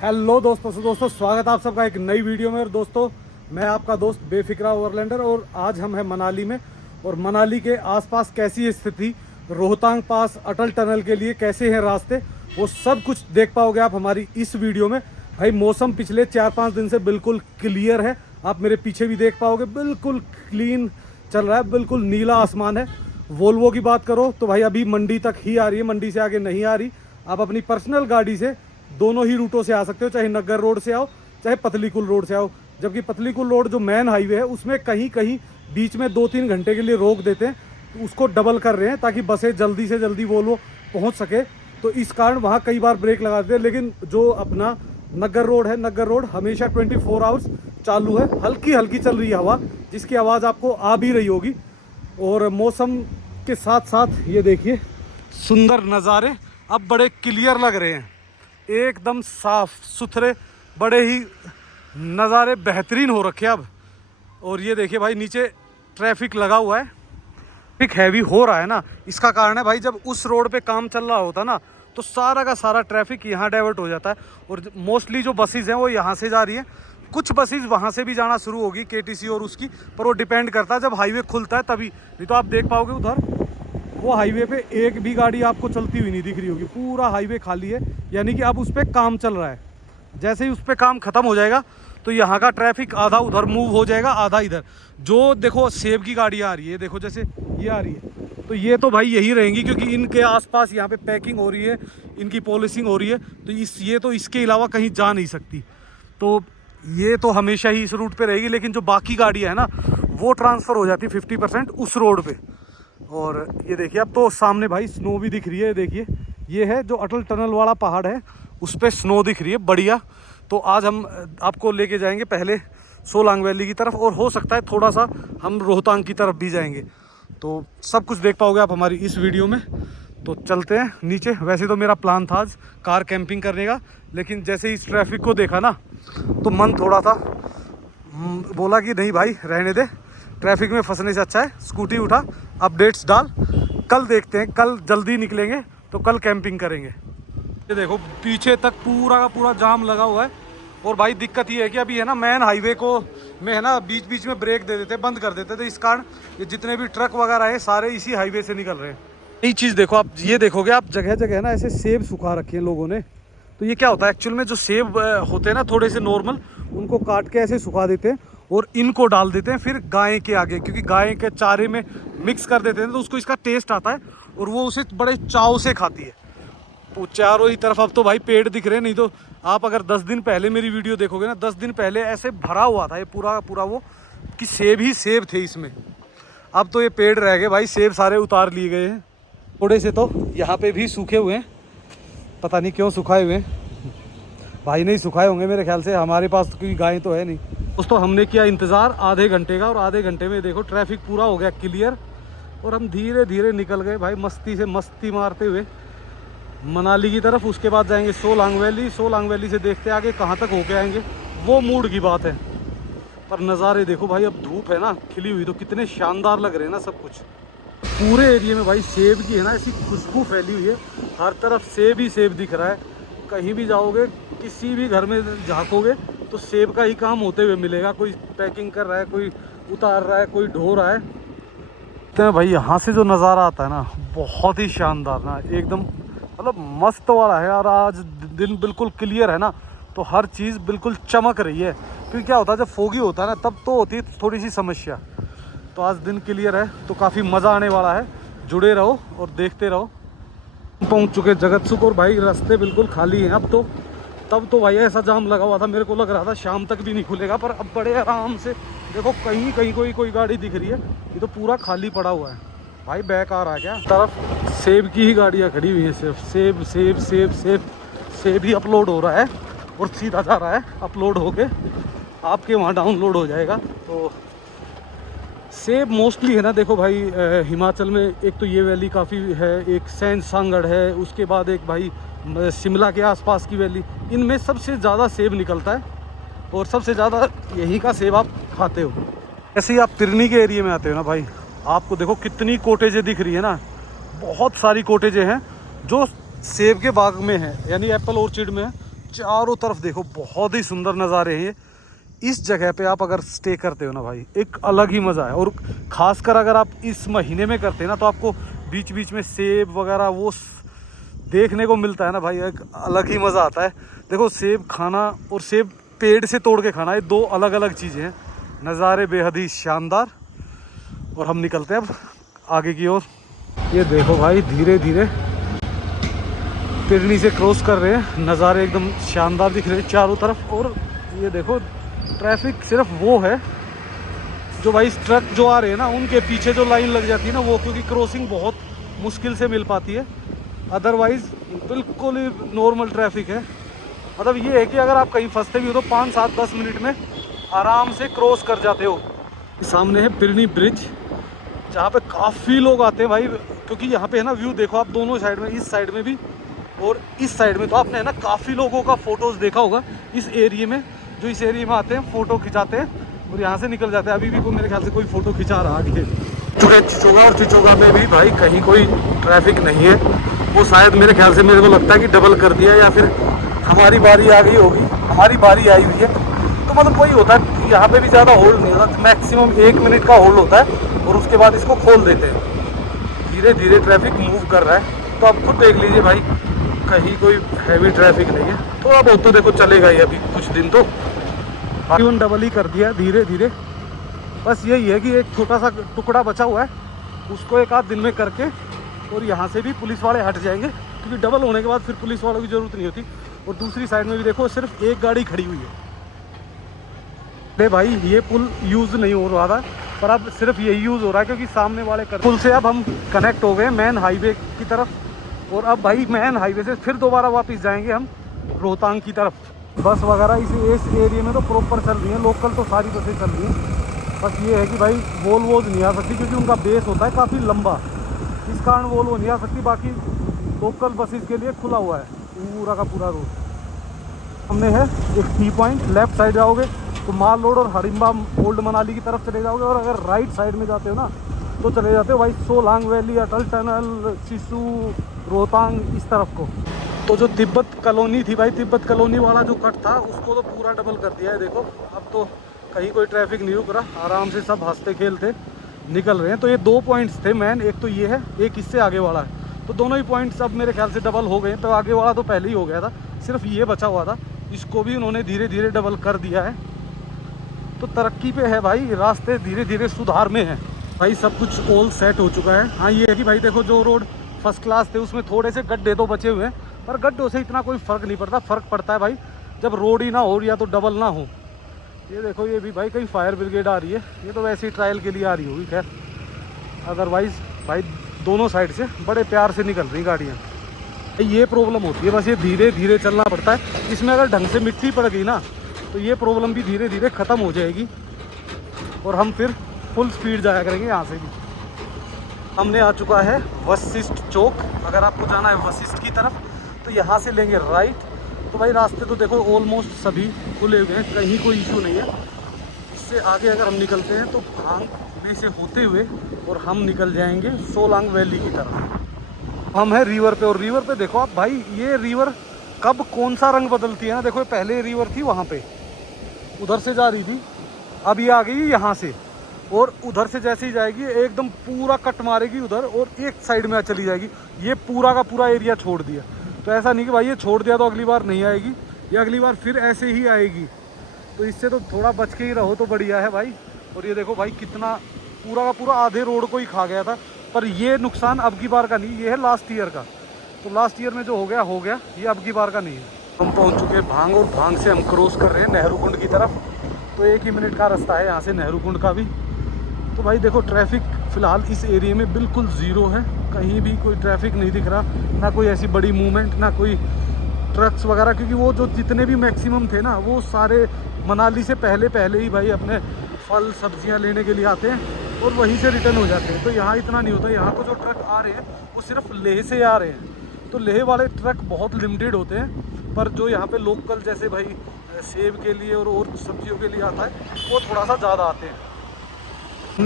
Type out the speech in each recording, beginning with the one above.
Hello दोस्तों स्वागत है आप सबका एक नई वीडियो में। और दोस्तों मैं आपका दोस्त बेफिक्रा ओवरलैंडर और आज हम हैं मनाली में। और मनाली के आसपास कैसी है स्थिति, रोहतांग पास, अटल टनल के लिए कैसे हैं रास्ते, वो सब कुछ देख पाओगे आप हमारी इस वीडियो में। भाई मौसम पिछले 4-5 दिन से बिल्कुल क्लियर है, आप मेरे पीछे भी देख पाओगे, बिल्कुल क्लीन चल रहा है, बिल्कुल नीला आसमान है। वोल्वो की बात करो तो भाई अभी मंडी तक ही आ रही है, मंडी से आगे नहीं आ रही। आप अपनी पर्सनल गाड़ी से दोनों ही रूटों से आ सकते हो, चाहे नगर रोड से आओ चाहे पतलीकुल रोड से आओ। जबकि पतलीकुल रोड जो मेन हाईवे है उसमें कहीं कहीं बीच में 2-3 घंटे के लिए रोक देते हैं, तो उसको डबल कर रहे हैं ताकि बसें जल्दी से जल्दी वो पहुंच सके। तो इस कारण वहाँ कई बार ब्रेक लगा देते हैं। लेकिन जो अपना नगर रोड है, नगर रोड हमेशा 24 आवर्स चालू है, हल्की हल्की चल रही है हवा, जिसकी आवाज़ आपको आ भी रही होगी। और मौसम के साथ साथ ये देखिए सुंदर नज़ारे अब बड़े क्लियर लग रहे हैं, एकदम साफ सुथरे, बड़े ही नज़ारे बेहतरीन हो रखे अब। और ये देखिए भाई नीचे ट्रैफिक लगा हुआ है, ट्रैफिक हैवी हो रहा है ना, इसका कारण है भाई जब उस रोड पे काम चल रहा होता ना तो सारा का सारा ट्रैफिक यहाँ डाइवर्ट हो जाता है। और मोस्टली जो बसेस हैं वो यहाँ से जा रही हैं, कुछ बसेस वहाँ से भी जाना शुरू होगी केटीसी और उसकी, पर वो डिपेंड करता है जब हाईवे खुलता है तभी। नहीं तो आप देख पाओगे उधर वो हाईवे पे एक भी गाड़ी आपको चलती हुई नहीं दिख रही होगी, पूरा हाईवे खाली है, यानी कि अब उस पर काम चल रहा है। जैसे ही उस पर काम खत्म हो जाएगा तो यहाँ का ट्रैफिक आधा उधर मूव हो जाएगा, आधा इधर। जो देखो सेब की गाड़ी आ रही है, देखो जैसे ये आ रही है, तो ये तो भाई यही रहेंगी क्योंकि इनके आसपास यहाँ पे पैकिंग हो रही है, इनकी पॉलिशिंग हो रही है, तो ये तो इसके अलावा कहीं जा नहीं सकती। तो ये तो हमेशा ही इस रूट पे रहेगी। लेकिन जो बाकी गाड़ियाँ है ना वो ट्रांसफ़र हो जाती 50% उस रोड पे। और ये देखिए अब तो सामने भाई स्नो भी दिख रही है, देखिए ये है जो अटल टनल वाला पहाड़ है, उस पर स्नो दिख रही है बढ़िया। तो आज हम आपको लेके जाएंगे पहले सोलांग वैली की तरफ, और हो सकता है थोड़ा सा हम रोहतांग की तरफ भी जाएंगे। तो सब कुछ देख पाओगे आप हमारी इस वीडियो में। तो चलते हैं नीचे। वैसे तो मेरा प्लान था आज कार कैंपिंग करने का, लेकिन जैसे ही इस ट्रैफिक को देखा ना तो मन थोड़ा सा बोला कि नहीं भाई रहने दे, ट्रैफिक में फंसने से अच्छा है स्कूटी उठा, अपडेट्स डाल, कल देखते हैं, कल जल्दी निकलेंगे तो कल कैंपिंग करेंगे। ये देखो पीछे तक पूरा का पूरा जाम लगा हुआ है। और भाई दिक्कत ये है कि अभी है ना मेन हाईवे को में है ना बीच बीच में ब्रेक दे देते, बंद कर देते, तो इस कारण ये जितने भी ट्रक वगैरह हैं सारे इसी हाईवे से निकल रहे हैं। यही चीज़ देखो आप, ये देखोगे आप जगह जगह है ना ऐसे सेब सुखा रखे हैं लोगों ने। तो ये क्या होता है एक्चुअल में, जो सेब होते हैं ना थोड़े से नॉर्मल, उनको काट के ऐसे सुखा देते हैं और इनको डाल देते हैं फिर गाय के आगे, क्योंकि गाय के चारे में मिक्स कर देते हैं तो उसको इसका टेस्ट आता है और वो उसे बड़े चाव से खाती है। तो चारों ही तरफ अब तो भाई पेड़ दिख रहे हैं। नहीं तो आप अगर 10 दिन पहले मेरी वीडियो देखोगे ना, 10 दिन पहले ऐसे भरा हुआ था ये पूरा पूरा वो कि सेब ही सेब थे इसमें। अब तो ये पेड़ रह गए भाई, सेब सारे उतार लिए गए हैं। थोड़े से तो यहाँ पे भी सूखे हुए हैं, पता नहीं क्यों सुखाए हुए हैं, भाई नहीं सुखाए होंगे मेरे ख्याल से, हमारे पास तो कोई गाय तो है नहीं। दोस्तों हमने किया इंतज़ार आधे घंटे का, और आधे घंटे में देखो ट्रैफिक पूरा हो गया क्लियर, और हम धीरे धीरे निकल गए भाई मस्ती से मस्ती मारते हुए मनाली की तरफ। उसके बाद जाएंगे सोलांग वैली, सोलांग वैली से देखते आगे कहाँ तक होके आएंगे, वो मूड की बात है। पर नज़ारे देखो भाई, अब धूप है ना खिली हुई तो कितने शानदार लग रहे हैं ना सब कुछ। पूरे एरिया में भाई सेब की है ना ऐसी खुशबू फैली हुई है, हर तरफ सेब ही सेब दिख रहा है। कहीं भी जाओगे, किसी भी घर में झाँकोगे तो सेब का ही काम होते हुए मिलेगा। कोई पैकिंग कर रहा है, कोई उतार रहा है, कोई ढो रहा है। तो भाई यहाँ से जो नज़ारा आता है ना बहुत ही शानदार ना, एकदम मतलब मस्त वाला है। और आज दिन बिल्कुल क्लियर है ना, तो हर चीज़ बिल्कुल चमक रही है। क्योंकि क्या होता है जब फोगी होता है ना तब तो होती है थोड़ी सी समस्या। तो आज दिन क्लियर है तो काफ़ी मज़ा आने वाला है, जुड़े रहो और देखते रहो। पहुंच चुके जगतसुख, और भाई रास्ते बिल्कुल खाली हैं अब तो। तब तो भाई ऐसा जाम लगा हुआ था, मेरे को लग रहा था शाम तक भी नहीं खुलेगा, पर अब बड़े आराम से देखो कहीं कहीं कोई गाड़ी दिख रही है। ये तो पूरा खाली पड़ा हुआ है भाई। बैक आ रहा है क्या तरफ, सेब की ही गाड़ियाँ खड़ी हुई हैं, सिर्फ सेब सेब सेब सेब सेब ही अपलोड हो रहा है और सीधा जा रहा है, अपलोड होके आपके वहाँ डाउनलोड हो जाएगा। तो सेब मोस्टली है ना देखो भाई हिमाचल में एक तो ये वैली काफ़ी है, एक सैन सांगड़ है, उसके बाद एक भाई शिमला के आसपास की वैली, इनमें सबसे ज़्यादा सेब निकलता है और सबसे ज़्यादा यहीं का सेब आप खाते हो। ऐसे ही आप तिरनी के एरिया में आते हो ना भाई, आपको देखो कितनी कॉटेजें दिख रही है ना, बहुत सारी कॉटेजें हैं जो सेब के बाग में है, यानी एप्पल ऑर्चिड में है। चारों तरफ देखो बहुत ही सुंदर नज़ारे हैं ये। इस जगह पे आप अगर स्टे करते हो ना भाई, एक अलग ही मज़ा है। और ख़ासकर अगर आप इस महीने में करते हैं ना, तो आपको बीच बीच में सेब वगैरह वो देखने को मिलता है ना भाई, एक अलग ही मज़ा आता है। देखो सेब खाना और सेब पेड़ से तोड़ के खाना, ये दो अलग अलग चीज़ें हैं। नज़ारे बेहद ही शानदार। और हम निकलते हैं अब आगे की ओर। ये देखो भाई धीरे धीरे पिरनी से क्रॉस कर रहे हैं, नज़ारे एकदम शानदार दिख रहे हैं चारों तरफ। और ये देखो ट्रैफिक सिर्फ वो है जो भाई ट्रक जो आ रहे हैं ना, उनके पीछे जो लाइन लग जाती है ना वो, क्योंकि क्रॉसिंग बहुत मुश्किल से मिल पाती है। अदरवाइज़ बिल्कुल ही नॉर्मल ट्रैफिक है। मतलब ये है कि अगर आप कहीं फंसते भी हो तो 5, 7, 10 मिनट में आराम से क्रॉस कर जाते हो। सामने है पिरनी ब्रिज, जहाँ पे काफ़ी लोग आते हैं भाई, क्योंकि यहाँ पे है ना व्यू देखो आप दोनों साइड में, इस साइड में भी और इस साइड में। तो आपने है ना काफ़ी लोगों का फ़ोटोज़ देखा होगा इस एरिए में, जो इस एरिए में आते हैं फ़ोटो खिंचाते हैं और यहाँ से निकल जाते हैं। अभी भी कोई मेरे ख्याल से कोई फ़ोटो खिंचा रहा आगे। चिचोगा और चिचोगा में भी भाई कहीं कोई ट्रैफिक नहीं है। वो शायद मेरे ख्याल से, मेरे को लगता है कि डबल कर दिया, या फिर हमारी बारी आ गई होगी, हमारी बारी आई हुई है। तो मतलब वही होता है, यहाँ पे भी ज़्यादा होल्ड नहीं होता, मैक्सिमम 1 मिनट का होल्ड होता है और उसके बाद इसको खोल देते हैं। धीरे धीरे ट्रैफिक मूव कर रहा है, तो आप खुद देख लीजिए भाई, कहीं कोई हैवी ट्रैफिक नहीं है। थोड़ा बहुत तो देखो चलेगा ही अभी कुछ दिन, तो बाकी डबल ही कर दिया धीरे धीरे। बस यही है कि एक छोटा सा टुकड़ा बचा हुआ है, उसको 1 आध दिन में करके और यहाँ से भी पुलिस वाले हट जाएंगे, क्योंकि डबल होने के बाद फिर पुलिस वालों की ज़रूरत नहीं होती। और दूसरी साइड में भी देखो सिर्फ एक गाड़ी खड़ी हुई है। अरे भाई ये पुल यूज़ नहीं हो रहा था, पर अब सिर्फ यही यूज़ हो रहा है क्योंकि सामने वाले पुल से अब हम कनेक्ट हो गए मेन हाईवे की तरफ। और अब भाई मेन हाईवे से फिर दोबारा वापस जाएंगे हम रोहतांग की तरफ। बस वगैरह इस एरिया में तो प्रॉपर चल रही है, लोकल तो सारी बसें चल रही हैं। बस ये है कि भाई वोल्वोज नहीं आ सकती, क्योंकि उनका बेस होता है काफ़ी लंबा, इस कारण वोल्वो नहीं आ सकती। बाकी लोकल बसेस के लिए खुला हुआ है पूरा का पूरा रोड। हमने है एक टी पॉइंट, लेफ्ट साइड जाओगे तो माल रोड और हडिम्बा ओल्ड मनाली की तरफ चले जाओगे। और अगर राइट साइड में जाते हो ना तो चले जाते हो भाई सोलांग वैली, अटल टनल, सिसु, रोहतांग इस तरफ को। तो जो तिब्बत कॉलोनी थी भाई, तिब्बत कॉलोनी वाला जो कट था उसको तो पूरा डबल कर दिया है। देखो अब तो कहीं कोई ट्रैफिक नहीं रुक रहा, आराम से सब हंसते खेलते निकल रहे हैं। तो ये 2 पॉइंट्स थे मैन, एक तो ये है, एक इससे आगे वाला है। तो दोनों ही पॉइंट्स अब मेरे ख्याल से डबल हो गए। तो आगे वाला तो पहले ही हो गया था, सिर्फ ये बचा हुआ था, इसको भी उन्होंने धीरे धीरे डबल कर दिया है। तो तरक्की पे है भाई, रास्ते धीरे धीरे सुधार में है भाई, सब कुछ ऑल सेट हो चुका है। हाँ ये है कि भाई देखो जो रोड फर्स्ट क्लास थे उसमें थोड़े से गड्ढे तो बचे हुए हैं, पर गड्ढों से इतना कोई फ़र्क नहीं पड़ता। फ़र्क पड़ता है भाई जब रोड ही ना हो या तो डबल ना हो। ये देखो ये भी भाई कहीं फायर ब्रिगेड आ रही है, ये तो वैसे ही ट्रायल के लिए आ रही होगी खैर। अदरवाइज़ भाई दोनों साइड से बड़े प्यार से निकल रही गाड़ियाँ। ये प्रॉब्लम होती है, बस ये धीरे धीरे चलना पड़ता है। इसमें अगर ढंग से मिट्टी पड़ गई ना तो ये प्रॉब्लम भी धीरे धीरे ख़त्म हो जाएगी और हम फिर फुल स्पीड जाया करेंगे यहाँ से भी। हमने आ चुका है वशिष्ठ चौक। अगर आपको जाना है वशिष्ठ की तरफ तो यहाँ से लेंगे राइट। तो भाई रास्ते तो देखो ऑलमोस्ट सभी खुले हुए हैं, कहीं कोई इशू नहीं है। इससे आगे अगर हम निकलते हैं तो भांग में से होते हुए और हम निकल जाएंगे सोलांग वैली की तरफ। हम हैं रिवर पे, और रिवर पे देखो आप भाई, ये रिवर कब कौन सा रंग बदलती है ना। देखो पहले रिवर थी वहाँ पे, उधर से जा रही थी, अब ये आ गई यहाँ से, और उधर से जैसे ही जाएगी एकदम पूरा कट मारेगी उधर और एक साइड में चली जाएगी। ये पूरा का पूरा एरिया छोड़ दिया। तो ऐसा नहीं कि भाई ये छोड़ दिया तो अगली बार नहीं आएगी, ये अगली बार फिर ऐसे ही आएगी। तो इससे तो थोड़ा बच के ही रहो तो बढ़िया है भाई। और ये देखो भाई कितना पूरा का पूरा आधे रोड को ही खा गया था, पर ये नुकसान अब की बार का नहीं, ये है लास्ट ईयर का। तो लास्ट ईयर में जो हो गया, ये अब की बार का नहीं है। हम पहुंच चुके हैं भांग, और भांग से हम क्रॉस कर रहे हैं नेहरू कुंड की तरफ। तो 1 ही मिनट का रास्ता है यहाँ से नेहरू कुंड का भी। तो भाई देखो ट्रैफिक फ़िलहाल इस एरिया में बिल्कुल ज़ीरो है, कहीं भी कोई ट्रैफिक नहीं दिख रहा, ना कोई ऐसी बड़ी मूवमेंट, ना कोई ट्रक्स वगैरह। क्योंकि वो जो जितने भी मैक्सिमम थे ना वो सारे मनाली से पहले ही भाई अपने फल सब्जियां लेने के लिए आते हैं और वहीं से रिटर्न हो जाते हैं। तो यहाँ इतना नहीं होता। यहाँ को जो ट्रक आ रहे हैं वो सिर्फ लेह से आ रहे हैं। तो लेह वाले ट्रक बहुत लिमिटेड होते हैं, पर जो यहाँ पे लोकल जैसे भाई सेब के लिए और सब्जियों के लिए आता है वो थोड़ा सा ज़्यादा आते हैं।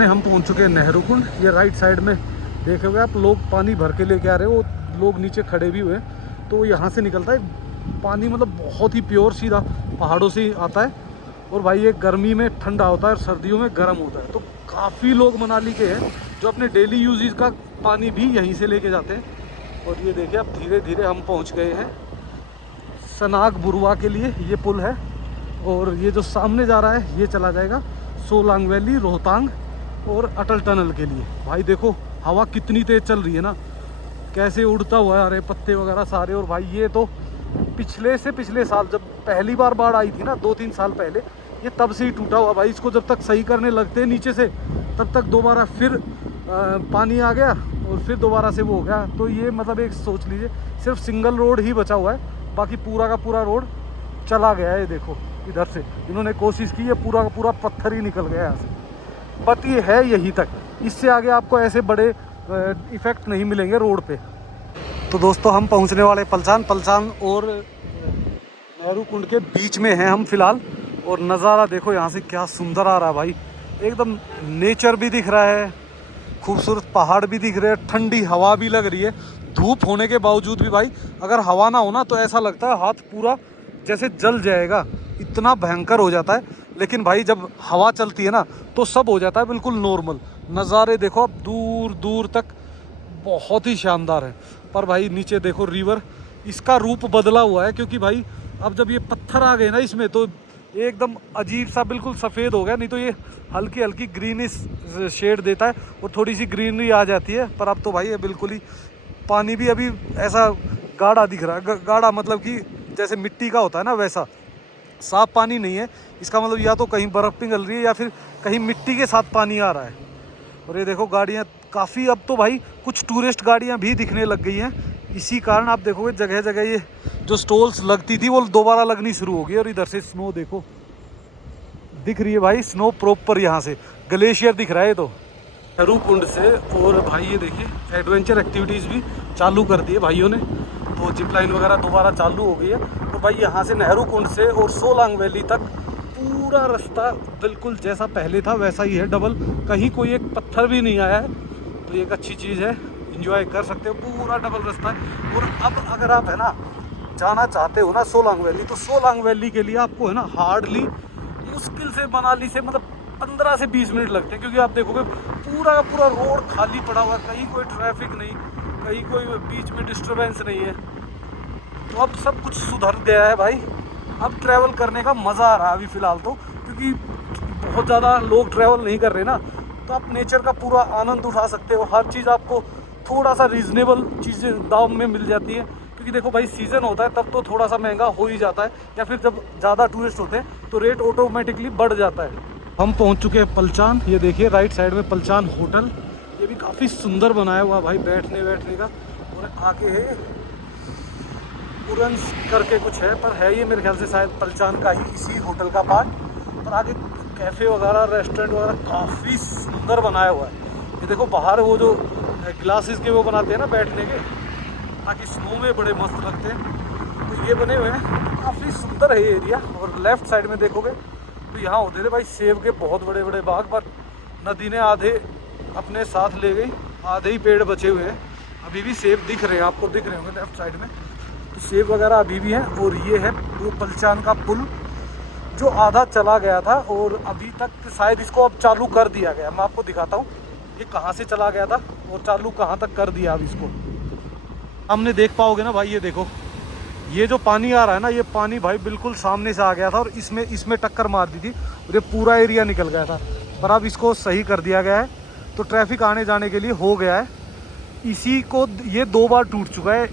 हम पहुँच चुके हैं नेहरू कुंड। ये राइट साइड में देखे हुए आप, लोग पानी भर के लेके आ रहे हैं, वो लोग नीचे खड़े भी हुए हैं। तो यहाँ से निकलता है पानी मतलब बहुत ही प्योर सीधा पहाड़ों से ही आता है। और भाई ये गर्मी में ठंडा होता है और सर्दियों में गर्म होता है। तो काफ़ी लोग मनाली के हैं जो अपने डेली यूजेस का पानी भी यहीं से लेके जाते हैं। और ये देखिए अब धीरे धीरे हम पहुंच गए हैं सनाग बुरुआ के लिए। ये पुल है और ये जो सामने जा रहा है ये चला जाएगा सोलांग वैली, रोहतांग और अटल टनल के लिए। भाई देखो हवा कितनी तेज़ चल रही है ना, कैसे उड़ता हुआ आ रहे पत्ते वगैरह सारे। और भाई ये तो पिछले साल जब पहली बार बाढ़ आई थी ना 2-3 साल पहले, ये तब से ही टूटा हुआ। भाई इसको जब तक सही करने लगते हैं नीचे से तब तक दोबारा फिर पानी आ गया और फिर दोबारा से वो हो गया। तो ये मतलब एक सोच लीजिए सिर्फ सिंगल रोड ही बचा हुआ है, बाकी पूरा का पूरा रोड चला गया है। देखो इधर से इन्होंने कोशिश की, ये पूरा का पूरा पत्थर ही निकल गया यहाँ से। बट ये है यहीं तक, इससे आगे आपको ऐसे बड़े इफ़ेक्ट नहीं मिलेंगे रोड पे। तो दोस्तों हम पहुंचने वाले पलचान और नेहरू कुंड के बीच में हैं हम फिलहाल। और नज़ारा देखो यहाँ से क्या सुंदर आ रहा है भाई, एकदम नेचर भी दिख रहा है, खूबसूरत पहाड़ भी दिख रहे हैं, ठंडी हवा भी लग रही है। धूप होने के बावजूद भी भाई अगर हवा ना हो ना तो ऐसा लगता है हाथ पूरा जैसे जल जाएगा, इतना भयंकर हो जाता है। लेकिन भाई जब हवा चलती है ना तो सब हो जाता है बिल्कुल नॉर्मल। नज़ारे देखो अब दूर दूर तक बहुत ही शानदार है। पर भाई नीचे देखो रिवर, इसका रूप बदला हुआ है क्योंकि भाई अब जब ये पत्थर आ गए ना इसमें तो एकदम अजीब सा बिल्कुल सफ़ेद हो गया। नहीं तो ये हल्की हल्की ग्रीनिश शेड देता है और थोड़ी सी ग्रीनरी आ जाती है। पर अब तो भाई ये बिल्कुल ही पानी भी अभी ऐसा गाढ़ा दिख रहा है। गाढ़ा मतलब कि जैसे मिट्टी का होता है ना वैसा, साफ पानी नहीं है। इसका मतलब या तो कहीं बर्फ़ पिघल रही है या फिर कहीं मिट्टी के साथ पानी आ रहा है। और ये देखो गाड़ियाँ काफ़ी, अब तो भाई कुछ टूरिस्ट गाड़ियाँ भी दिखने लग गई हैं। इसी कारण आप देखोगे जगह जगह ये जो स्टॉल्स लगती थी वो दोबारा लगनी शुरू हो गई। और इधर से स्नो देखो दिख रही है भाई, स्नो प्रॉपर यहाँ से ग्लेशियर दिख रहा है। तो नेहरू कुंड से और भाई ये देखिए एडवेंचर एक्टिविटीज़ भी चालू कर दी है भाइयों ने, तो जिप लाइन वगैरह दोबारा चालू हो गई है। तो भाई यहाँ से नेहरू कुंड से और सोलांग वैली तक पूरा रास्ता बिल्कुल जैसा पहले था वैसा ही है, डबल, कहीं कोई एक पत्थर भी नहीं आया है। तो ये एक अच्छी चीज़ है, इंजॉय कर सकते हो, पूरा डबल रास्ता है। और अब अगर आप है ना जाना चाहते हो ना सोलांग वैली, तो सोलांग वैली के लिए आपको है ना हार्डली मुश्किल से मनाली से मतलब 15 से 20 मिनट लगते हैं। क्योंकि आप देखोगे पूरा का पूरा रोड खाली पड़ा हुआ, कहीं कोई ट्रैफिक नहीं, कहीं कोई बीच में डिस्टर्बेंस नहीं है। तो अब सब कुछ सुधर गया है भाई, अब ट्रैवल करने का मज़ा आ रहा है अभी फ़िलहाल तो। क्योंकि बहुत ज़्यादा लोग ट्रैवल नहीं कर रहे ना, तो आप नेचर का पूरा आनंद उठा सकते हो। हर चीज़ आपको थोड़ा सा रीज़नेबल चीज़ें दाम में मिल जाती है। क्योंकि देखो भाई सीज़न होता है तब तो थोड़ा सा महंगा हो ही जाता है, या फिर जब ज़्यादा टूरिस्ट होते हैं तो रेट ऑटोमेटिकली बढ़ जाता है। हम पहुंच चुके हैं पलचान। ये देखिए राइट साइड में पलचान होटल, ये भी काफ़ी सुंदर बनाया हुआ भाई बैठने का। और आगे है उरंस करके कुछ है, पर है ये मेरे ख्याल से शायद पलचान का ही इसी होटल का पार्ट। पर आगे कैफ़े वगैरह रेस्टोरेंट वगैरह काफ़ी सुंदर बनाया हुआ है। ये देखो बाहर वो जो ग्लासेस के वो बनाते हैं ना बैठने के, ताकि स्नो में बड़े मस्त लगते हैं, तो ये बने हुए हैं। काफ़ी सुंदर है ये एरिया। और लेफ़्ट साइड में देखोगे तो यहाँ होते थे भाई सेब के बहुत बड़े बड़े बाग, पर नदी ने आधे अपने साथ ले गई, आधे ही पेड़ बचे हुए हैं। अभी भी सेब दिख रहे हैं, आपको दिख रहे होंगे लेफ़्ट साइड में, तो सेब वगैरह अभी भी हैं। और ये है वो पलचान का पुल जो आधा चला गया था और अभी तक शायद इसको अब चालू कर दिया गया। मैं आपको दिखाता हूँ ये कहाँ से चला गया था और चालू कहाँ तक कर दिया अब इसको। सामने देख पाओगे ना भाई, ये देखो ये जो पानी आ रहा है ना, ये पानी भाई बिल्कुल सामने से आ गया था और इसमें टक्कर मार दी थी और ये पूरा एरिया निकल गया था। पर अब इसको सही कर दिया गया है, तो ट्रैफिक आने जाने के लिए हो गया है। इसी को ये 2 बार टूट चुका है,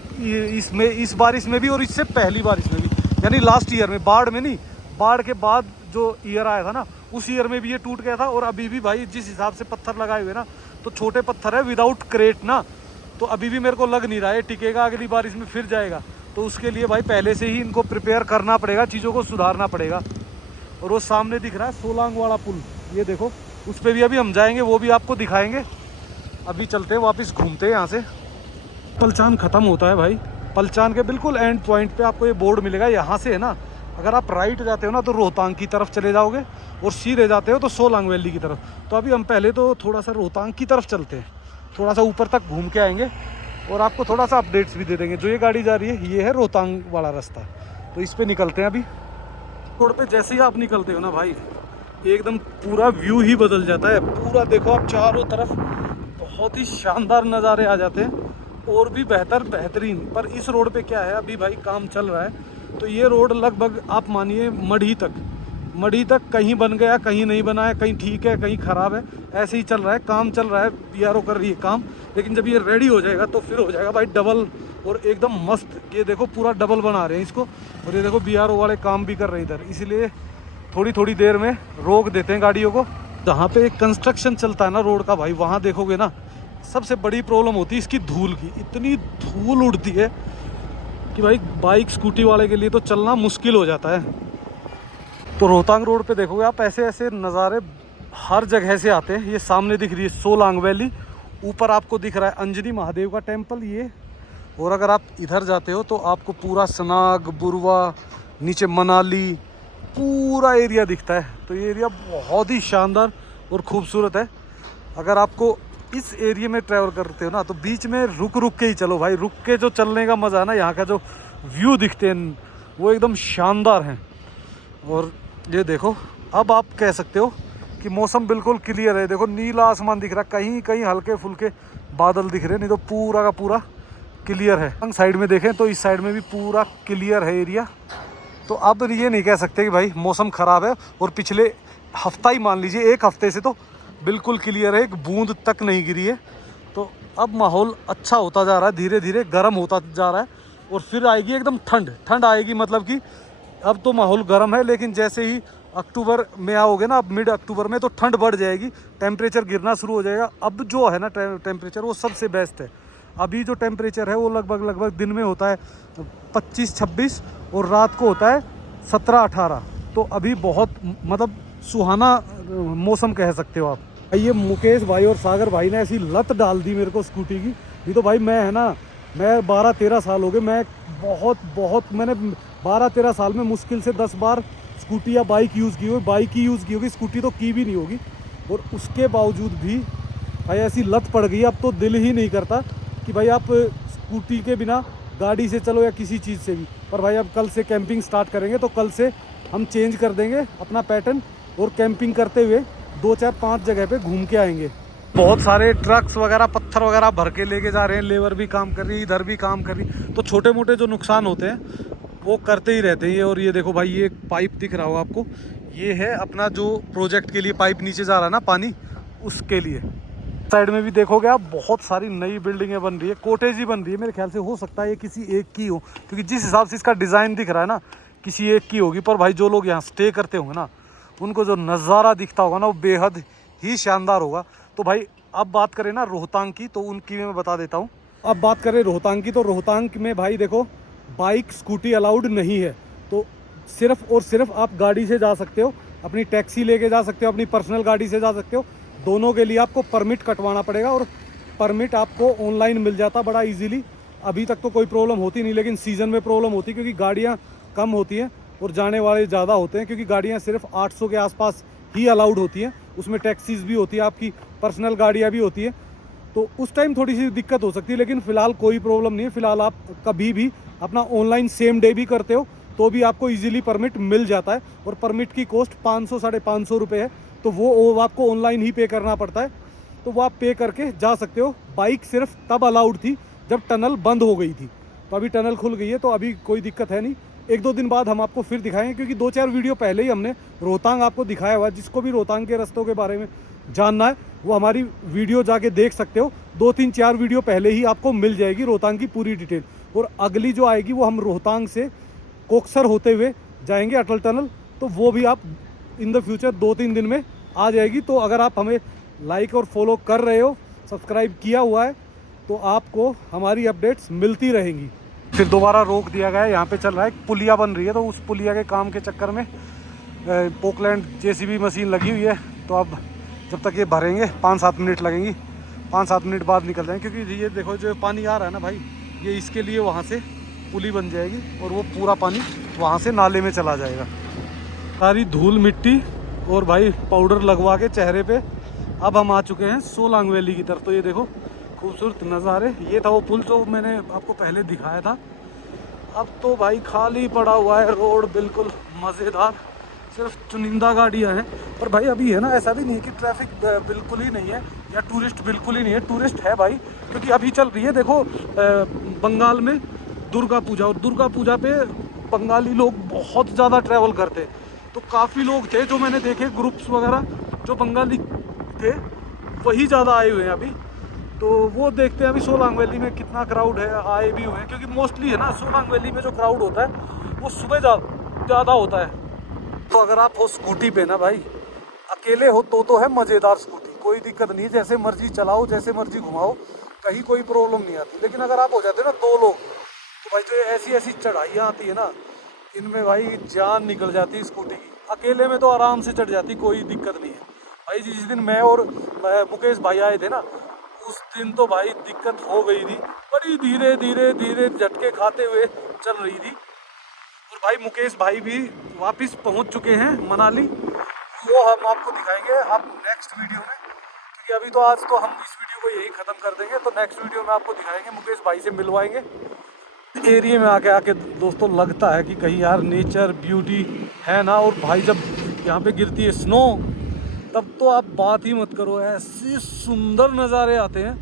इसमें इस बारिश में भी और इससे पहली बारिश में भी, यानी लास्ट ईयर में, बाढ़ में नहीं, बाढ़ के बाद जो ईयर आया था ना उस ईयर में भी ये टूट गया था। और अभी भी भाई जिस हिसाब से पत्थर लगाए हुए ना, तो छोटे पत्थर है विदाउट क्रेट ना, तो अभी भी मेरे को लग नहीं रहा है टिकेगा, अगली बारिश में फिर जाएगा। तो उसके लिए भाई पहले से ही इनको प्रिपेयर करना पड़ेगा, चीज़ों को सुधारना पड़ेगा। और वो सामने दिख रहा है सोलांग वाला पुल, ये देखो उस पर भी अभी हम जाएंगे, वो भी आपको दिखाएंगे। अभी चलते हैं वापस, घूमते हैं यहाँ से। पलचान ख़त्म होता है भाई, पलचान के बिल्कुल एंड पॉइंट पे आपको ये बोर्ड मिलेगा। यहाँ से है ना अगर आप राइट जाते हो ना तो रोहतांग की तरफ चले जाओगे, और सीधे जाते हो तो सोलांग वैली की तरफ। तो अभी हम पहले तो थोड़ा सा रोहतांग की तरफ चलते हैं, थोड़ा सा ऊपर तक घूम के आएंगे और आपको थोड़ा सा अपडेट्स भी दे देंगे। जो ये गाड़ी जा रही है ये है रोहतांग वाला रास्ता। तो इस पे निकलते हैं अभी। रोड पे जैसे ही आप निकलते हो ना भाई, एकदम पूरा व्यू ही बदल जाता है। पूरा देखो आप चारों तरफ बहुत ही शानदार नज़ारे आ जाते हैं और भी बेहतरीन। पर इस रोड पे क्या है, अभी भाई काम चल रहा है, तो ये रोड लगभग आप मानिए मढ़ी तक कहीं बन गया, कहीं नहीं बना है, कहीं ठीक है, कहीं ख़राब है, ऐसे ही चल रहा है। काम चल रहा है, बीआरओ कर रही है काम, लेकिन जब ये रेडी हो जाएगा तो फिर हो जाएगा भाई डबल और एकदम मस्त। ये देखो पूरा डबल बना रहे हैं इसको, और ये देखो बीआरओ वाले काम भी कर रहे हैं इधर, इसलिए थोड़ी देर में रोक देते हैं गाड़ियों को। जहाँ पे कंस्ट्रक्शन चलता है ना रोड का भाई, वहाँ देखोगे ना सबसे बड़ी प्रॉब्लम होती है इसकी धूल की। इतनी धूल उड़ती है कि भाई बाइक स्कूटी वाले के लिए तो चलना मुश्किल हो जाता है। तो रोहतांग रोड पे देखोगे आप ऐसे ऐसे नज़ारे हर जगह से आते हैं। ये सामने दिख रही है सोलांग वैली, ऊपर आपको दिख रहा है अंजनी महादेव का टेम्पल ये, और अगर आप इधर जाते हो तो आपको पूरा सनाग, बुरवा, नीचे मनाली पूरा एरिया दिखता है। तो ये एरिया बहुत ही शानदार और ख़ूबसूरत है। अगर आपको इस एरिया में ट्रैवल करते हो ना तो बीच में रुक के ही चलो भाई। रुक के जो चलने का मज़ा है ना, यहाँ का जो व्यू दिखते हैं वो एकदम शानदार हैं। और ये देखो अब आप कह सकते हो कि मौसम बिल्कुल क्लियर है। देखो नीला आसमान दिख रहा है, कहीं कहीं हल्के फुल्के बादल दिख रहे हैं, नहीं तो पूरा का पूरा क्लियर है। साइड में देखें तो इस साइड में भी पूरा क्लियर है एरिया। तो अब ये नहीं कह सकते कि भाई मौसम ख़राब है। और पिछले हफ्ता ही मान लीजिए, एक हफ्ते से तो बिल्कुल क्लियर है, एक बूंद तक नहीं गिरी है। तो अब माहौल अच्छा होता जा रहा है, धीरे धीरे गर्म होता जा रहा है, और फिर आएगी एकदम ठंड आएगी। मतलब कि अब तो माहौल गर्म है, लेकिन जैसे ही अक्टूबर में आओगे ना, अब मिड अक्टूबर में तो ठंड बढ़ जाएगी, टेम्परेचर गिरना शुरू हो जाएगा। अब जो है ना टेम्परेचर वो सबसे बेस्ट है। अभी जो टेम्परेचर है वो लगभग दिन में होता है 25-26 और रात को होता है 17-18। तो अभी बहुत मतलब सुहाना मौसम कह सकते हो आप। ये मुकेश भाई और सागर भाई ने ऐसी लत डाल दी मेरे को स्कूटी की। नहीं तो भाई मैं 12-13 साल हो गए, मैंने 12-13 साल में मुश्किल से 10 बार स्कूटी या बाइक यूज़ की होगी। बाइक ही यूज़ की होगी, स्कूटी तो की भी नहीं होगी। और उसके बावजूद भी भाई ऐसी लत पड़ गई, अब तो दिल ही नहीं करता कि भाई आप स्कूटी के बिना गाड़ी से चलो या किसी चीज़ से भी। पर भाई अब कल से कैंपिंग स्टार्ट करेंगे, तो कल से हम चेंज कर देंगे अपना पैटर्न और कैंपिंग करते हुए 2-4-5 जगह पे घूम के आएंगे। बहुत सारे ट्रक्स वगैरह पत्थर वगैरह भर के लेके जा रहे हैं, लेबर भी काम कर रही है, इधर भी काम कर रही है। तो छोटे मोटे जो नुकसान होते हैं वो करते ही रहते हैं। और ये देखो भाई, ये पाइप दिख रहा होगा आपको, ये है अपना जो प्रोजेक्ट के लिए पाइप नीचे जा रहा है ना पानी, उसके लिए। साइड में भी देखोगे आप बहुत सारी नई बिल्डिंगें बन रही है, कॉटेज ही बन रही है। मेरे ख्याल से हो सकता है ये किसी एक की हो, क्योंकि जिस हिसाब से इसका डिज़ाइन दिख रहा है ना, किसी एक की होगी। पर भाई जो लोग यहाँ स्टे करते होंगे ना, उनको जो नज़ारा दिखता होगा ना वो बेहद ही शानदार होगा। तो भाई अब बात करें ना रोहतांग की, तो उनकी मैं बता देता हूँ। अब बात करें रोहतांग की, तो रोहतांग में भाई देखो बाइक स्कूटी अलाउड नहीं है। तो सिर्फ और सिर्फ आप गाड़ी से जा सकते हो, अपनी टैक्सी लेके जा सकते हो, अपनी पर्सनल गाड़ी से जा सकते हो। दोनों के लिए आपको परमिट कटवाना पड़ेगा, और परमिट आपको ऑनलाइन मिल जाता बड़ा इजीली। अभी तक तो कोई प्रॉब्लम होती नहीं, लेकिन सीज़न में प्रॉब्लम होती है, क्योंकि गाड़ियाँ कम होती हैं और जाने वाले ज़्यादा होते हैं। क्योंकि गाड़ियाँ सिर्फ 800 के आसपास ही अलाउड होती हैं, उसमें टैक्सीज भी होती है, आपकी पर्सनल गाड़ियाँ भी होती हैं। तो उस टाइम थोड़ी सी दिक्कत हो सकती है, लेकिन फ़िलहाल कोई प्रॉब्लम नहीं है। फ़िलहाल आप कभी भी अपना ऑनलाइन सेम डे भी करते हो तो भी आपको इजीली परमिट मिल जाता है। और परमिट की कॉस्ट 500-550 रुपये है, तो वो आपको ऑनलाइन ही पे करना पड़ता है। तो वो आप पे करके जा सकते हो। बाइक सिर्फ तब अलाउड थी जब टनल बंद हो गई थी, तो अभी टनल खुल गई है, तो अभी कोई दिक्कत है नहीं। 1-2 दिन बाद हम आपको फिर दिखाएंगे, क्योंकि 2-4 वीडियो पहले ही हमने रोहतांग आपको दिखाया हुआ है। जिसको भी रोहतांग के रास्तों के बारे में जानना है वो हमारी वीडियो जाके देख सकते हो। 2-3-4 वीडियो पहले ही आपको मिल जाएगी रोहतांग की पूरी डिटेल। और अगली जो आएगी वो हम रोहतांग से कोकसर होते हुए जाएंगे अटल टनल, तो वो भी आप इन द फ्यूचर 2-3 दिन में आ जाएगी। तो अगर आप हमें लाइक और फॉलो कर रहे हो, सब्सक्राइब किया हुआ है, तो आपको हमारी अपडेट्स मिलती रहेंगी। फिर दोबारा रोक दिया गया है, यहाँ पे चल रहा है, एक पुलिया बन रही है, तो उस पुलिया के काम के चक्कर में पोकलैंड जेसीबी मशीन लगी हुई है। तो अब जब तक ये भरेंगे 5-7 मिनट लगेंगी, 5-7 मिनट बाद निकल जाएंगे। क्योंकि ये देखो जो पानी आ रहा है ना भाई, ये इसके लिए वहाँ से पुली बन जाएगी और वो पूरा पानी वहाँ से नाले में चला जाएगा। सारी धूल मिट्टी और भाई पाउडर लगवा के चेहरे पे अब हम आ चुके हैं सोलांग वैली की तरफ। तो ये देखो खूबसूरत नज़ारे, ये था वो पुल जो मैंने आपको पहले दिखाया था। अब तो भाई खाली पड़ा हुआ है रोड, बिल्कुल मज़ेदार, सिर्फ चुनिंदा गाड़ियां हैं। पर भाई अभी है ना, ऐसा भी नहीं है कि ट्रैफिक बिल्कुल ही नहीं है या टूरिस्ट बिल्कुल ही नहीं है, टूरिस्ट है भाई, क्योंकि अभी चल रही है देखो बंगाल में दुर्गा पूजा, और दुर्गा पूजा पे बंगाली लोग बहुत ज़्यादा ट्रैवल करते हैं। तो काफ़ी लोग थे जो मैंने देखे ग्रुप्स वगैरह, जो बंगाली थे वही ज़्यादा आए हुए हैं अभी। तो वो देखते हैं अभी सोलांग वैली में कितना क्राउड है, आए भी हुए हैं, क्योंकि मोस्टली है ना सोलांग वैली में जो क्राउड होता है वो सुबह ज़्यादा होता है। तो अगर आप हो स्कूटी पे ना भाई, अकेले हो तो है मज़ेदार स्कूटी, कोई दिक्कत नहीं, जैसे मर्जी चलाओ, जैसे मर्जी घुमाओ, कहीं कोई प्रॉब्लम नहीं आती। लेकिन अगर आप हो जाते ना 2 लोग, तो भाई जो ऐसी ऐसी चढ़ाइयाँ आती है ना, इनमें भाई जान निकल जाती है स्कूटी की। अकेले में तो आराम से चढ़ जाती, कोई दिक्कत नहीं है भाई। जिस दिन मैं और मुकेश भाई आए थे ना, उस दिन तो भाई दिक्कत हो गई थी, बड़ी धीरे धीरे धीरे झटके खाते हुए चल रही थी। और भाई मुकेश भाई भी वापस पहुंच चुके हैं मनाली, वो हम आपको दिखाएंगे आप नेक्स्ट वीडियो में, क्योंकि अभी तो आज तो हम इस वीडियो को यही ख़त्म कर देंगे। तो नेक्स्ट वीडियो में आपको दिखाएंगे, मुकेश भाई से मिलवाएंगे। एरिया में आके आके दोस्तों लगता है कि कहीं यार नेचर ब्यूटी है ना। और भाई जब यहाँ पे गिरती है स्नो, तब तो आप बात ही मत करो, ऐसे सुंदर नज़ारे आते हैं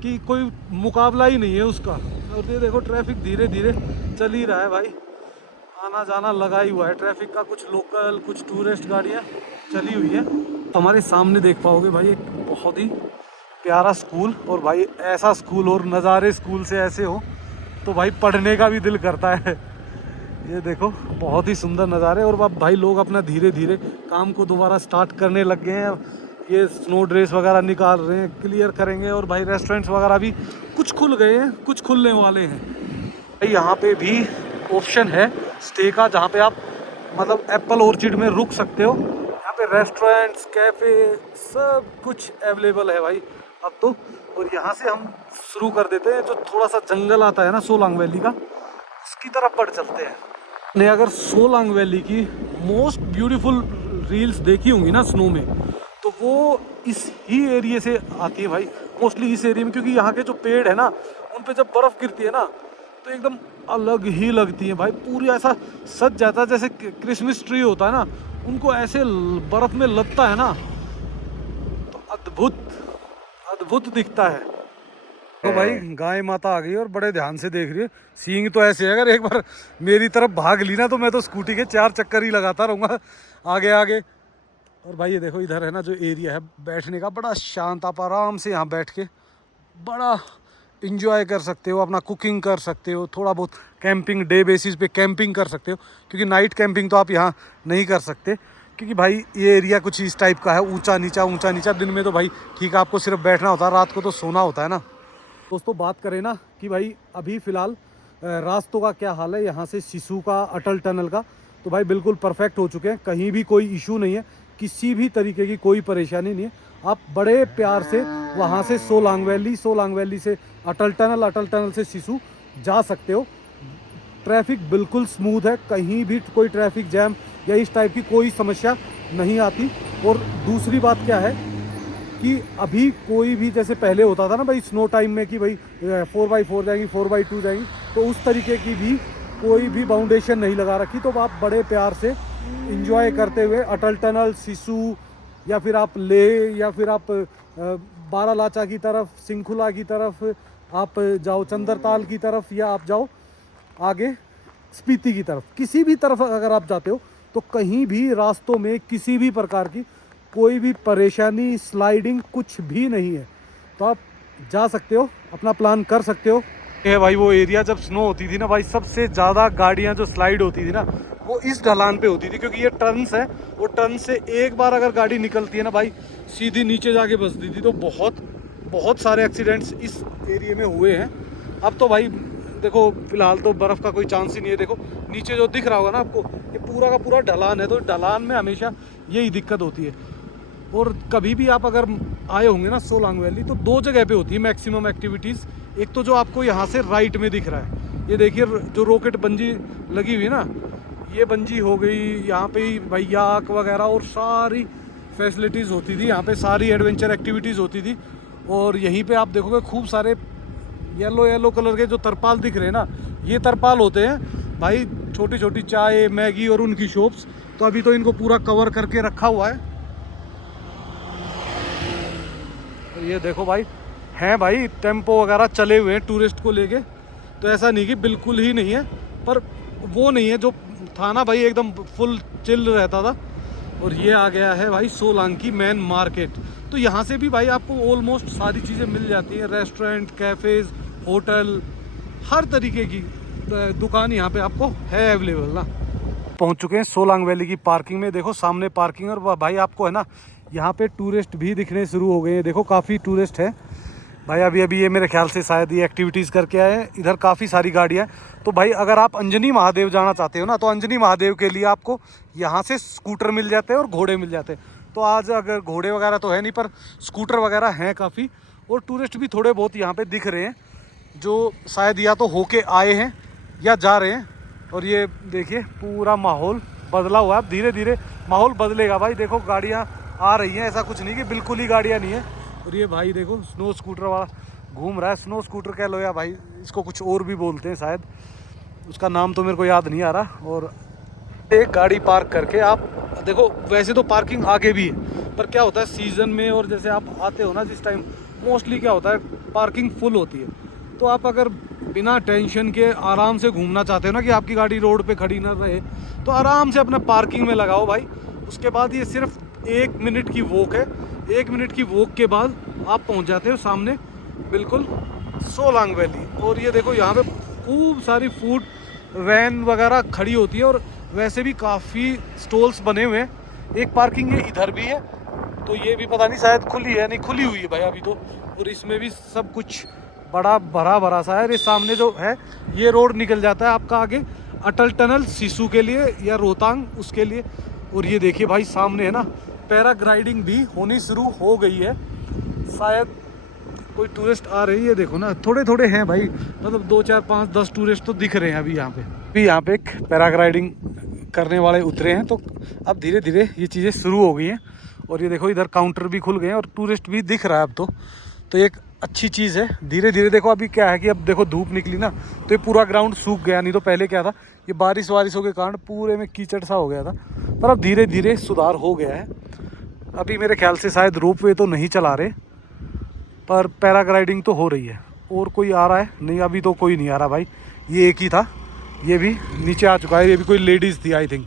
कि कोई मुकाबला ही नहीं है उसका। और ये देखो ट्रैफिक धीरे धीरे चल ही रहा है भाई, आना जाना लगा ही हुआ है ट्रैफिक का, कुछ लोकल कुछ टूरिस्ट गाड़ियाँ चली हुई है। हमारे सामने देख पाओगे भाई एक बहुत ही प्यारा स्कूल, और भाई ऐसा स्कूल और नज़ारे स्कूल से ऐसे हो तो भाई पढ़ने का भी दिल करता है। ये देखो बहुत ही सुंदर नज़ारे, और अब भाई लोग अपना धीरे धीरे काम को दोबारा स्टार्ट करने लग गए हैं। ये स्नो ड्रेस वगैरह निकाल रहे हैं, क्लियर करेंगे, और भाई रेस्टोरेंट्स वगैरह भी कुछ खुल गए हैं, कुछ खुलने वाले हैं। भाई यहाँ पे भी ऑप्शन है स्टे का, जहाँ पे आप मतलब एप्पल ऑर्चिड में रुक सकते हो। यहाँ पे रेस्टोरेंट्स, कैफ़े सब कुछ अवेलेबल है भाई अब तो। और यहाँ से हम शुरू कर देते हैं, जो थोड़ा सा जंगल आता है ना सोलांग वैली का, उसकी तरफ बढ़ चलते हैं। ने अगर सोलांग वैली की मोस्ट ब्यूटीफुल रील्स देखी होंगी ना स्नो में, तो वो इस ही एरिया से आती है भाई, मोस्टली इस एरिया में, क्योंकि यहाँ के जो पेड़ है ना, उन पे जब बर्फ़ गिरती है ना तो एकदम अलग ही लगती है भाई, पूरी ऐसा सज जाता है जैसे क्रिसमस ट्री होता है ना, उनको ऐसे बर्फ़ में लगता है ना, तो अद्भुत अद्भुत दिखता है। तो भाई गाय माता आ गई और बड़े ध्यान से देख रही है, सींग तो ऐसे है, अगर एक बार मेरी तरफ भाग ली ना तो मैं तो स्कूटी के 4 चक्कर ही लगाता रहूँगा आगे आगे। और भाई ये देखो इधर है ना जो एरिया है बैठने का, बड़ा शांत, आप आराम से यहाँ बैठ के बड़ा इंजॉय कर सकते हो, अपना कुकिंग कर सकते हो, थोड़ा बहुत कैंपिंग डे बेसिस पे कैंपिंग कर सकते हो, क्योंकि नाइट कैंपिंग तो आप यहाँ नहीं कर सकते, क्योंकि भाई ये एरिया कुछ इस टाइप का है, ऊंचा नीचा। दिन में तो भाई ठीक है आपको सिर्फ बैठना होता है, रात को तो सोना होता है ना। दोस्तों बात करें ना कि भाई अभी फ़िलहाल रास्तों का क्या हाल है यहाँ से सिसु का अटल टनल का, तो भाई बिल्कुल परफेक्ट हो चुके हैं, कहीं भी कोई इशू नहीं है, किसी भी तरीके की कोई परेशानी नहीं है। आप बड़े प्यार से वहाँ से सोलांग वैली से अटल टनल से सिसु जा सकते हो। ट्रैफिक बिल्कुल स्मूथ है, कहीं भी कोई ट्रैफिक जैम या इस टाइप की कोई समस्या नहीं आती। और दूसरी बात क्या है कि अभी कोई भी जैसे पहले होता था ना भाई स्नो टाइम में कि भाई 4x4 जाएंगी, 4x2 जाएंगी, तो उस तरीके की भी कोई भी बाउंडेशन नहीं लगा रखी। तो आप बड़े प्यार से इंजॉय करते हुए अटल टनल, सिसु, या फिर आप ले, या फिर आप बारालाचा की तरफ, सिंखुला की तरफ आप जाओ, चंद्रताल की तरफ, या आप जाओ आगे स्पीति की तरफ, किसी भी तरफ अगर आप जाते हो तो कहीं भी रास्तों में किसी भी प्रकार की कोई भी परेशानी, स्लाइडिंग कुछ भी नहीं है। तो आप जा सकते हो, अपना प्लान कर सकते हो। ये भाई वो एरिया जब स्नो होती थी ना भाई, सबसे ज़्यादा गाड़ियाँ जो स्लाइड होती थी ना वो इस ढलान पे होती थी, क्योंकि ये टर्न्स है, वो टर्न से एक बार अगर गाड़ी निकलती है ना भाई सीधी नीचे जाके बसती थी। तो बहुत सारे एक्सीडेंट्स इस एरिया में हुए हैं। अब तो भाई देखो फिलहाल तो बर्फ़ का कोई चांस ही नहीं है। देखो नीचे जो दिख रहा होगा ना आपको, ये पूरा का पूरा ढलान है, तो ढलान में हमेशा यही दिक्कत होती है। और कभी भी आप अगर आए होंगे ना सोलांग वैली, तो 2 जगह पे होती है मैक्सिमम एक्टिविटीज़। एक तो जो आपको यहाँ से राइट में दिख रहा है, ये देखिए जो रॉकेट बंजी लगी हुई है ना, ये बंजी हो गई, यहाँ पे ही भाई याक वगैरह और सारी फैसिलिटीज़ होती थी, यहाँ पे सारी एडवेंचर एक्टिविटीज़ होती थी। और यहीं पे आप देखोगे खूब सारे येलो येलो कलर के जो तरपाल दिख रहे हैं ना, ये तरपाल होते हैं भाई छोटी छोटी चाय मैगी और उनकी शॉप्स। तो अभी तो इनको पूरा कवर करके रखा हुआ है। तो ये देखो भाई, हैं भाई टेम्पो वगैरह चले हुए हैं टूरिस्ट को लेके। तो ऐसा नहीं कि बिल्कुल ही नहीं है, पर वो नहीं है जो था ना भाई, एकदम फुल चिल रहता था। और ये आ गया है भाई सोलांग की मेन मार्केट। तो यहाँ से भी भाई आपको ऑलमोस्ट सारी चीज़ें मिल जाती हैं, रेस्टोरेंट, कैफ़ेज़, होटल, हर तरीके की दुकान यहाँ पे आपको है अवेलेबल ना। पहुँच चुके हैं सोलांग वैली की पार्किंग में। देखो सामने पार्किंग, और भाई आपको है ना यहाँ पे टूरिस्ट भी दिखने शुरू हो गए हैं। देखो काफ़ी टूरिस्ट है भाई। अभी ये मेरे ख्याल से शायद ये एक्टिविटीज़ करके आए हैं। इधर काफ़ी सारी गाड़ियाँ हैं। तो भाई अगर आप अंजनी महादेव जाना चाहते हो ना, तो अंजनी महादेव के लिए आपको यहाँ से स्कूटर मिल जाते हैं और घोड़े मिल जाते हैं। तो आज अगर घोड़े वगैरह तो है नहीं, पर स्कूटर वगैरह हैं काफ़ी, और टूरिस्ट भी थोड़े बहुत यहाँ पे दिख रहे हैं, जो शायद या तो होके आए हैं या जा रहे हैं। और ये देखिए पूरा माहौल बदला हुआ है। अब धीरे धीरे माहौल बदलेगा भाई। देखो गाड़ियाँ आ रही हैं, ऐसा कुछ नहीं कि बिल्कुल ही गाड़ियाँ नहीं है। और ये भाई देखो स्नो स्कूटर वाला घूम रहा है। स्नो स्कूटर कह लो या भाई इसको कुछ और भी बोलते हैं शायद, उसका नाम तो मेरे को याद नहीं आ रहा। और एक गाड़ी पार्क करके आप देखो, वैसे तो पार्किंग आगे भी है, पर क्या होता है सीज़न में और जैसे आप आते हो ना जिस टाइम, मोस्टली क्या होता है पार्किंग फुल होती है। तो आप अगर बिना टेंशन के आराम से घूमना चाहते हो ना, कि आपकी गाड़ी रोड पे खड़ी ना रहे, तो आराम से अपना पार्किंग में लगाओ भाई। उसके बाद ये सिर्फ 1 मिनट की वॉक है। 1 मिनट की वॉक के बाद आप पहुंच जाते हो सामने बिल्कुल सोलांग वैली। और ये देखो यहाँ पे खूब सारी फूड वैन वगैरह खड़ी होती है, और वैसे भी काफ़ी स्टॉल्स बने हुए हैं। एक पार्किंग ये इधर भी है, तो ये भी पता नहीं शायद खुली है, नहीं खुली हुई है भाई अभी तो। और इसमें भी सब कुछ बड़ा भरा सा है। ये सामने जो है ये रोड निकल जाता है आपका आगे अटल टनल सिसु के लिए या रोहतांग उसके लिए। और ये देखिए भाई सामने है ना पैराग्लाइडिंग भी होनी शुरू हो गई है। शायद कोई टूरिस्ट आ रही है, देखो ना थोड़े थोड़े हैं भाई, मतलब 2 4 5 10 टूरिस्ट तो दिख रहे हैं अभी यहाँ पे। अभी यहाँ पे एक पैराग्लाइडिंग करने वाले उतरे हैं, तो अब धीरे धीरे ये चीज़ें शुरू हो गई हैं। और ये देखो इधर काउंटर भी खुल गए हैं और टूरिस्ट भी दिख रहा है अब तो एक अच्छी चीज़ है। धीरे धीरे देखो अभी क्या है कि अब देखो धूप निकली ना, तो ये पूरा ग्राउंड सूख गया। नहीं तो पहले क्या था, ये बारिशों के कारण पूरे में कीचड़ सा हो गया था, पर अब धीरे धीरे सुधार हो गया है। अभी मेरे ख्याल से शायद रोप वे तो नहीं चला रहे, पर पैराग्लाइडिंग तो हो रही है। और कोई आ रहा है? नहीं, अभी तो कोई नहीं आ रहा भाई, ये एक ही था, ये भी नीचे आ चुका है। ये भी कोई लेडीज़ थी आई थिंक।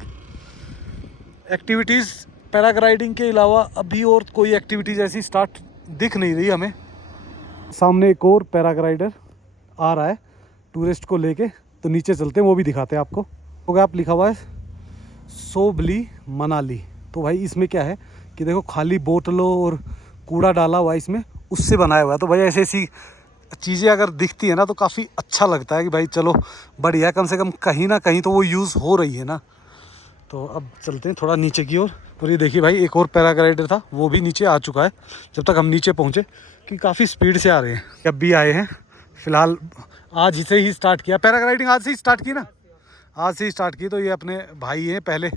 एक्टिविटीज़ पैराग्लाइडिंग के अलावा अभी और कोई एक्टिविटीज़ ऐसी स्टार्ट दिख नहीं रही हमें। सामने एक और पैराग्लाइडर आ रहा है टूरिस्ट को लेके, तो नीचे चलते हैं, वो भी दिखाते हैं आपको। तो आप लिखा हुआ है सोबली मनाली। तो भाई इसमें क्या है कि देखो खाली बोतलों और कूड़ा डाला हुआ है इसमें, उससे बनाया हुआ है। तो भाई ऐसी ऐसी चीज़ें अगर दिखती है ना, तो काफ़ी अच्छा लगता है कि भाई चलो बढ़िया, कम से कम कहीं ना कहीं तो वो यूज़ हो रही है ना। तो अब चलते हैं थोड़ा नीचे की ओर। और ये देखिए भाई एक और पैराग्लाइडर था, वो भी नीचे आ चुका है जब तक हम नीचे पहुँचे, कि काफ़ी स्पीड से आ रहे हैं। जब भी आए हैं फ़िलहाल आज से ही स्टार्ट किया पैराग्लाइडिंग, आज से ही स्टार्ट की ना, आज से ही स्टार्ट की। तो ये अपने भाई हैं, पहले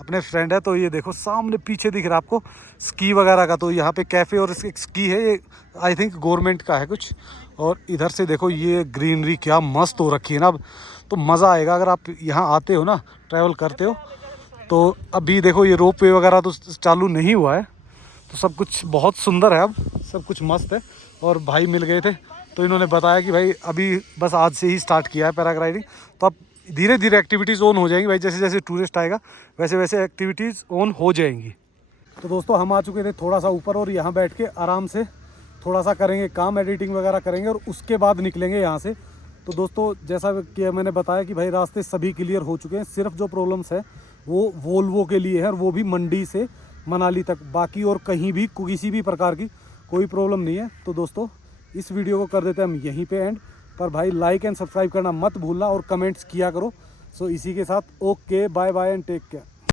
अपने फ्रेंड है। तो ये देखो सामने पीछे दिख रहा है आपको स्की वगैरह का, तो यहाँ पे कैफ़े और एक स्की है, ये आई थिंक गवर्नमेंट का है कुछ। और इधर से देखो ये ग्रीनरी क्या मस्त हो रखी है ना, अब तो मज़ा आएगा अगर आप यहाँ आते हो ना, ट्रैवल करते हो। तो अभी देखो ये रोप वे वगैरह तो चालू नहीं हुआ है, तो सब कुछ बहुत सुंदर है, अब सब कुछ मस्त है। और भाई मिल गए थे, तो इन्होंने बताया कि भाई अभी बस आज से ही स्टार्ट किया है पैराग्लाइडिंग। तो अब धीरे धीरे एक्टिविटीज़ ऑन हो जाएंगी भाई, जैसे जैसे टूरिस्ट आएगा वैसे वैसे एक्टिविटीज़ ऑन हो जाएंगी। तो दोस्तों हम आ चुके थे थोड़ा सा ऊपर, और यहाँ बैठ के आराम से थोड़ा सा करेंगे काम, एडिटिंग वगैरह करेंगे, और उसके बाद निकलेंगे यहाँ से। तो दोस्तों जैसा कि मैंने बताया कि भाई रास्ते सभी क्लियर हो चुके हैं, सिर्फ जो प्रॉब्लम्स है वो वोल्वो के लिए है, और वो भी मंडी से मनाली तक। बाकी और कहीं भी किसी भी प्रकार की कोई प्रॉब्लम नहीं है। तो दोस्तों इस वीडियो को कर देते हैं हम यहीं पे एंड, पर भाई लाइक एंड सब्सक्राइब करना मत भूलना और कमेंट्स किया करो। सो इसी के साथ okay, bye bye and take care.